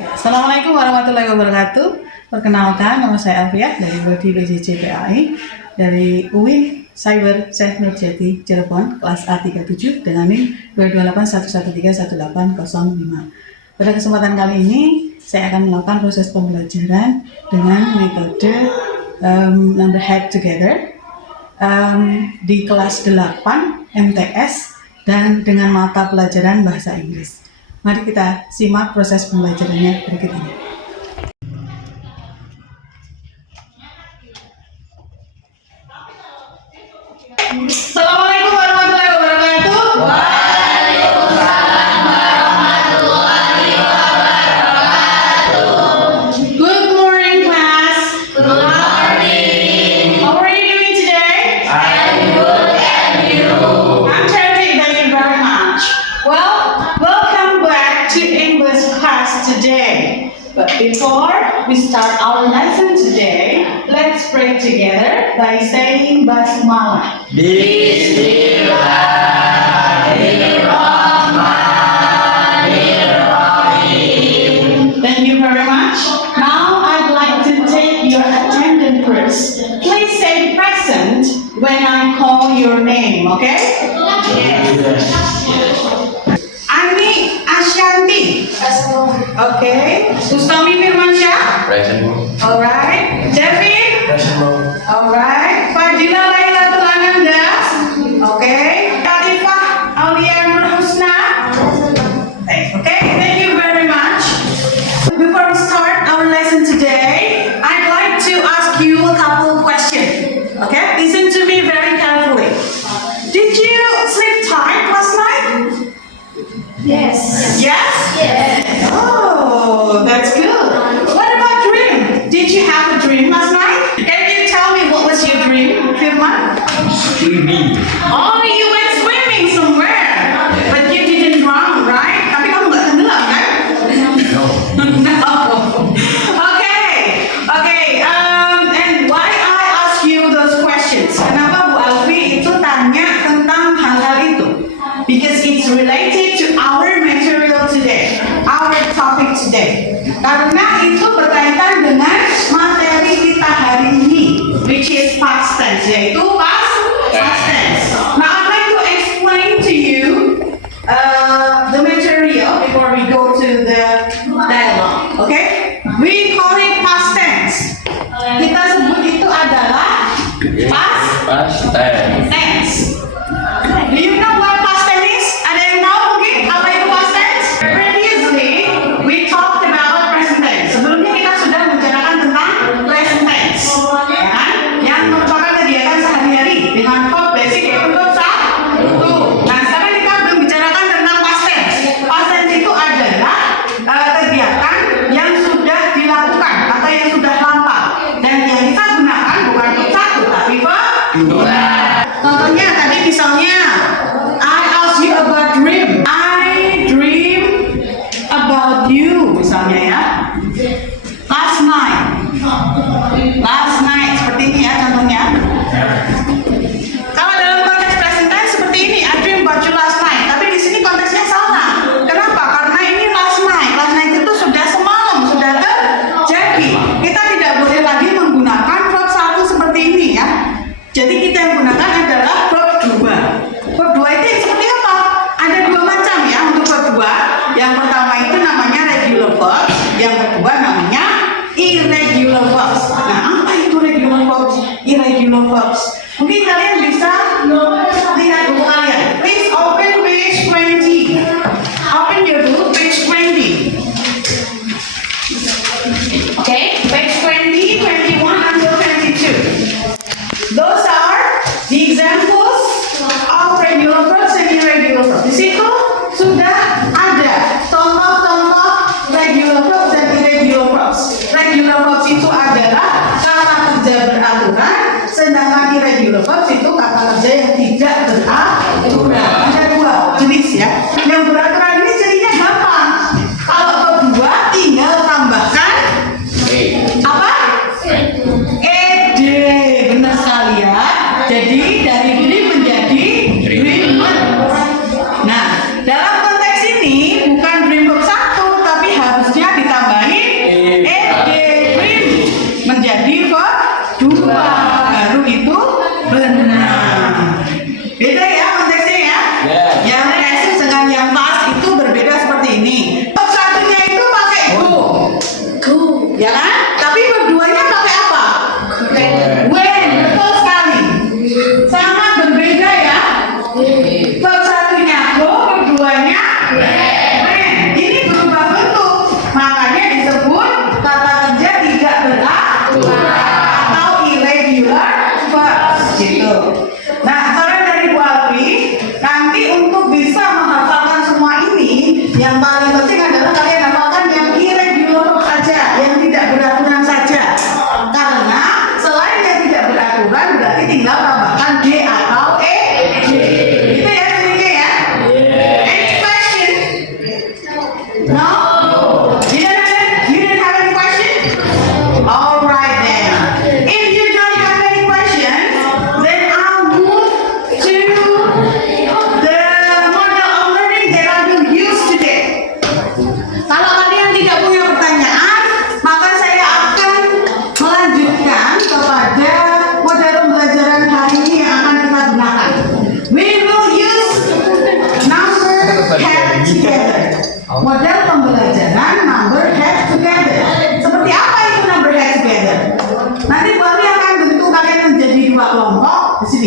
Assalamualaikum warahmatullahi wabarakatuh. Perkenalkan, nama saya Alfiah dari Prodi PJJ PAI dari UIN Cyber Syekh Nurjati Cirebon kelas A37 dengan NIM 22811311805. Pada kesempatan kali ini saya akan melakukan proses pembelajaran dengan metode number head together di kelas 8 MTS dan dengan mata pelajaran bahasa Inggris. Mari kita simak proses pembelajarannya berikut ini. Assalamualaikum warahmatullahi wabarakatuh. Waalaikumsalam warahmatullahi wabarakatuh. Good morning, class. Good morning. How are you doing today? I'm good, and you? I'm terrific, thank you very much. Well, welcome back to English class today. But before we start our lesson today, let's pray together by saying Basmalah. Bismillahirrahmanirrahim. Thank you very much. Now I'd like to take your attendance quiz. Please say present when I call your name, okay? Ani Ashanti. Okay. Ustami Firmansyah. Present, Bu. Alright. David. Present, Bu. Alright. Fadila Lailatul Ananda. Okay. Katifah Aulia Nur Husna. Okay, thank you very much. Before we start our lesson today, I'd like to ask you a couple of questions. Okay, listen to me very carefully. Did you sleep tight last night? Yes. Yes? Yes. Oh, that's good. What about dream? Did you have a dream last night? Can you tell me what was your dream, Firman? Swimming. Oh, you went swimming somewhere, but you didn't drown, right? Tapi kamu nggak tenggelam, kan? No. No. Okay. And why I ask you those questions? Kenapa Bu Alfi itu tanya tentang hal-hal itu? Because it's related to our material today, our topic today. Karena itu berkaitan dengan materi kita hari ini, which is past tense, yaitu past tense. Now I'd like to explain to you the material before we go to the dialogue. Okay? We call it past tense. Kita sebut itu adalah past tense. Do you know what past tense is? Ada yang tahu mungkin apa itu past tense? Previously, we talked about present tense. Sebelumnya kita sudah membicarakan tentang present tense, ya kan? Yang merupakan kegiatan sehari-hari dengan verb basic yaitu verb satu. Nah, sekarang kita membicarakan tentang past tense. Past tense itu adalah kegiatan yang sudah dilakukan atau yang sudah lampau dan yang kita gunakan bukan verb satu tapi verb contohnya tadi misalnya I ask you about dream. I dream about you misalnya ya. Last night seperti ini ya contohnya. Kalau dalam konteks present tense seperti ini, I dream about you last night. Tapi di sini konteksnya salah. Kenapa? Karena ini last night. Last night itu sudah semalam, sudah terjadi. Kita tidak boleh lagi menggunakan verb satu seperti ini ya. Jadi kita yang gunakan adalah verb 2. Verb 2 itu seperti apa? Ada dua macam ya untuk verb 2. Yang pertama itu namanya regular verbs, yang kedua namanya irregular verbs. Nah, apa itu regular verbs, irregular verbs? Mungkin kalian bisa lihat buku kalian. Please open page 20. Open your book, page 20. Okay, page 20, 21 until 22. Those are the examples of regular verbs and irregular verbs. Di situ sudah ada contoh-contoh regular verbs dan irregular verbs. Regular verbs itu adalah kata kerja beraturan, sedangkan irregular verbs itu kata kerja yang tidak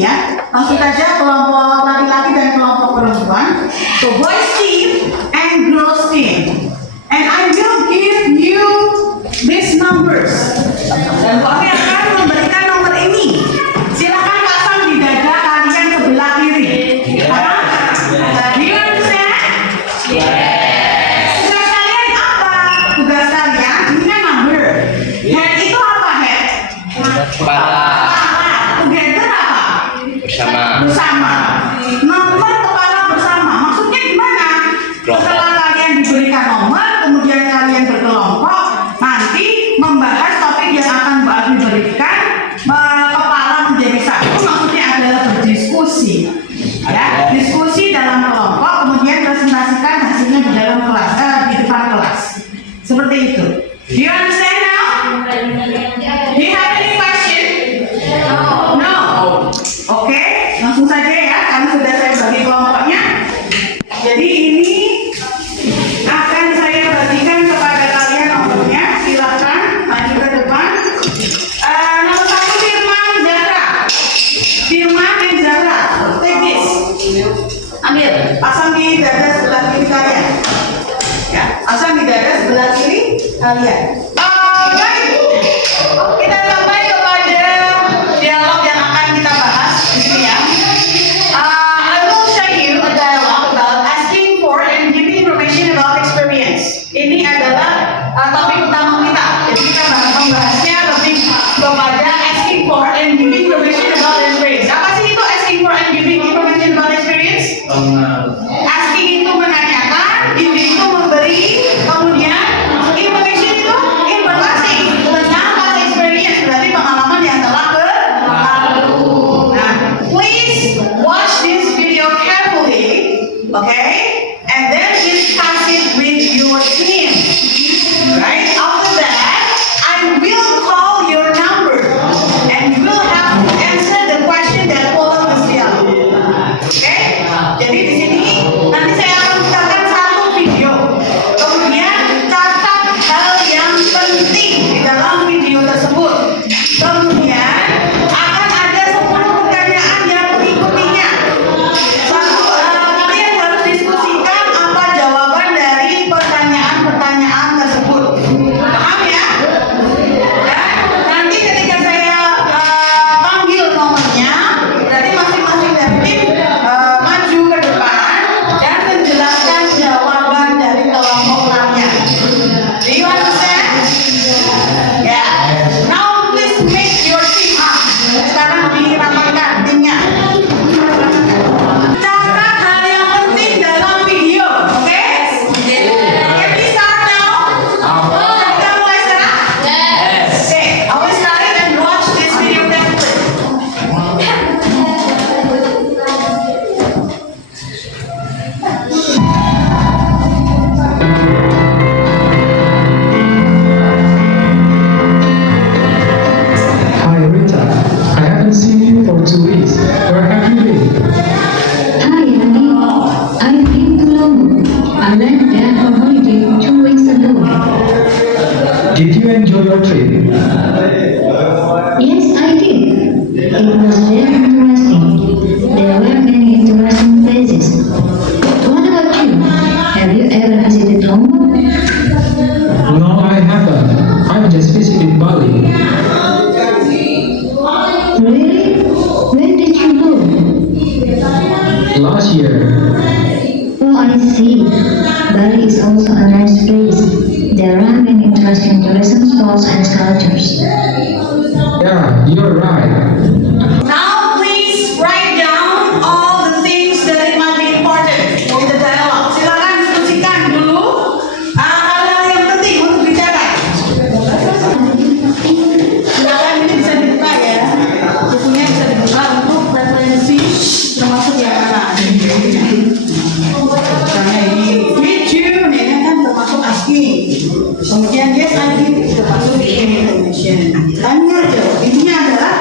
diskusi ya. Langsung saja kelompok laki-laki dan kelompok perempuan. So boys team and girls team. And I will give you these numbers. Dan kami akan memberikan nomor ini. Silakan pasang di dada kalian sebelah kiri. Do you understand? Tugas kalian apa? Tugas kalian ini kan number. Head itu apa head? Kepala Together apa? bersama. Bersama. Nomor kepala bersama. Maksudnya gimana? Kelompok. Setelah kalian diberikan nomor, kemudian kalian berkelompok, nanti membahas topik yang akan Bu Alfi berikan. Kepala menjadi satu, maksudnya adalah berdiskusi. Ya, diskusi dalam kelompok, kemudian presentasikan hasilnya di dalam kelas, di depan kelas. Seperti itu. Do you understand now? Do you have any question? No. Oke, langsung saja ya, karena sudah saya bagi kelompoknya. Jadi ini akan saya bagikan kepada kalian nomornya. Silakan maju ke depan. Nomor 1 Firman Zahra. Firman dan Zahra. Take this. Ambil, pasang di dada sebelah kiri kalian. Ya, pasang di dada sebelah kiri kalian. Baik, kita sampai kepada dialog yang akan kita bahas di sini ya. I will show you a dialogue about asking for and giving information about experience. Ini adalah topik utama kita. Jadi kita membahasnya lebih kepada asking for and giving information about experience. Apa sih itu asking for and giving information about experience? Asking itu menanyakan, giving itu memberi, kemudian information itu informasi tentang past experience, berarti pengalaman yang telah berlalu. Nah, please watch this video carefully, okay? And then discuss it with your team. Right? After that, I will call your number and you will have to answer the question that follow this dialogue. Okay? Jadi di sini nanti saya akan putarkan satu video. Kemudian catat hal yang penting di dalam video tersebut. Kemudian akan ada 10 pertanyaan yang mengikutinya. Kalian harus diskusikan apa jawaban dari pertanyaan-pertanyaan tersebut. Paham ya? Dan nanti ketika saya panggil nomornya, berarti masing-masing dari tim maju ke depan dan menjelaskan jawaban dari kelompok kalian. Do you understand? Ya. Now please make your team up. Sekarang dirapatkan timnya. Catat hal yang penting dalam video, oke? Can we start now? Kita mulai sekarang? Okay, I will start it and watch this video carefully. Hi Rita, I haven't seen you for 2 weeks. Where have you been? Hi, honey. I've been to Lombok. I went there for holiday 2 weeks ago. Did you enjoy your trip? Yes, I did. It was very interesting. There were many interesting places. What about you? Have you ever visited Lombok? No, I haven't. I've just visited Bali. Really? When did you go? Last year. Oh, I see. Bali is also a nice place. There are many interesting tourism spots and sculptures. Yeah, you're right. Now please write down all the things that it might be important in the dialogue. Silakan diskusikan dulu hal-hal yang penting untuk dicatat. Silakan ini bisa dibuka ya. Bukunya bisa dibuka untuk referensi termasuk yang mana. Misalnya ini with you, ini kan termasuk asking. Kemudian yes I did termasuk information. Tanya jawab. Intinya adalah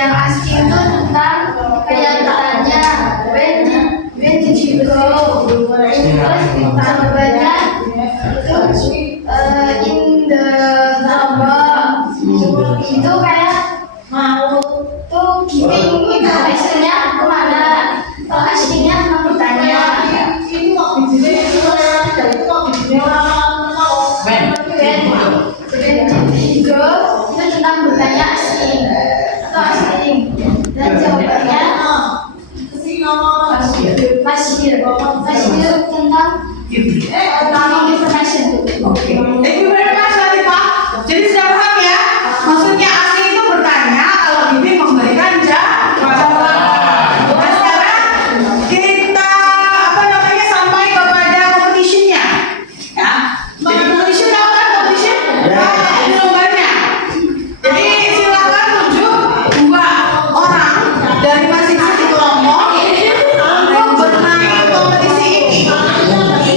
Yang asli itu tentang kayak tanya when did you go? Terus jawabannya itu in the number. Itu kayak mau tuh giving informationnya kemana? Aslinya tentang bertanya. Go itu tentang bertanya asing atau asing dan jawabannya pasir tentang information. Oke. Thank you very much, Latifah. Jadi sudah paham ya? Maksudnya asing itu bertanya, kalau Bibi memberikan jawaban. Nah sekarang kita sampai kepada competition-nya. Ya. Jadi competition tahu kan competition? Ini lombanya. Jadi silakan tunjuk 2 orang dari masing-masing kelompok untuk bermain kompetisi ini.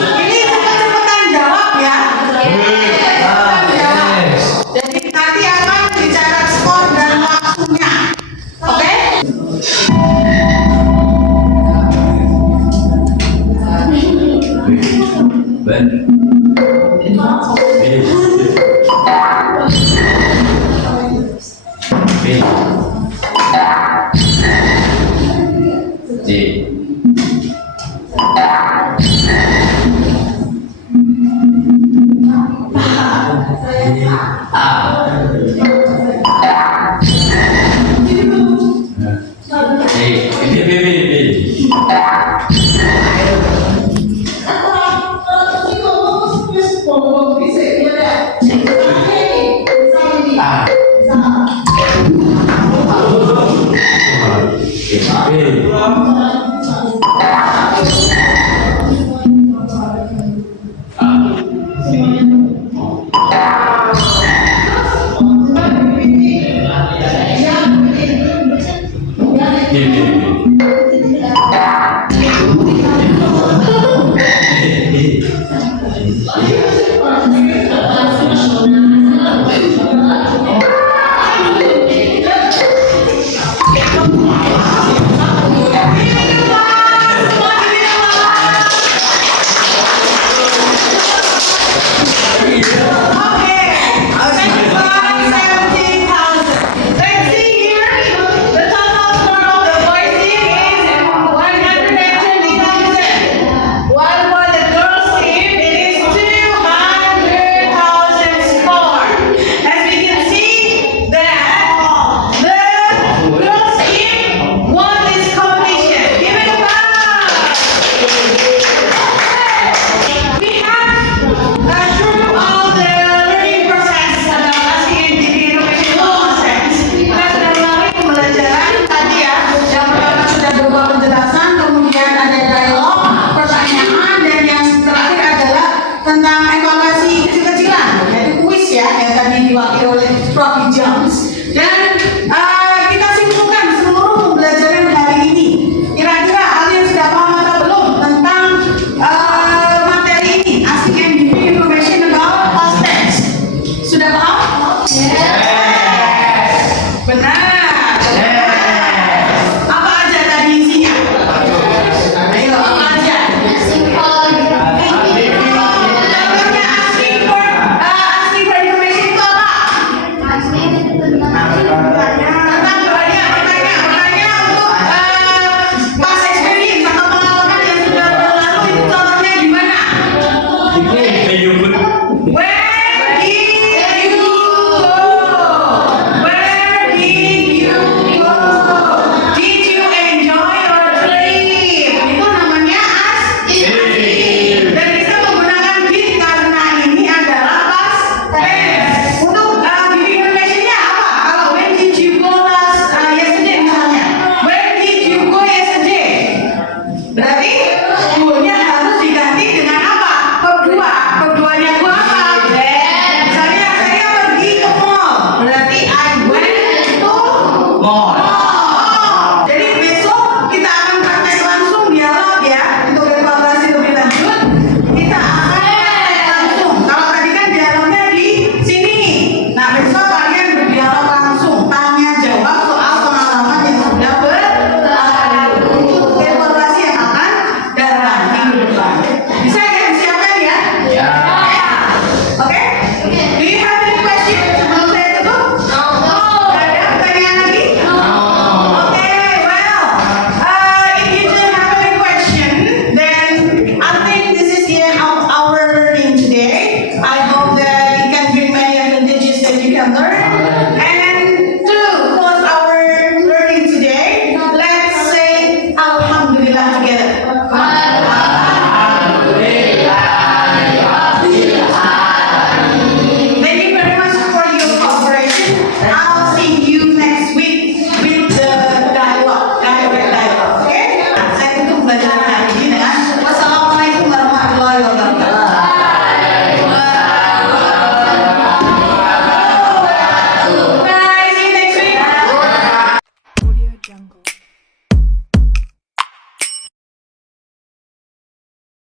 Ini cepat-cepatan jawab ya. Cepat-cepatan jawab. Jadi nanti akan bicara skor dan waktunya. Oke? Ben. Where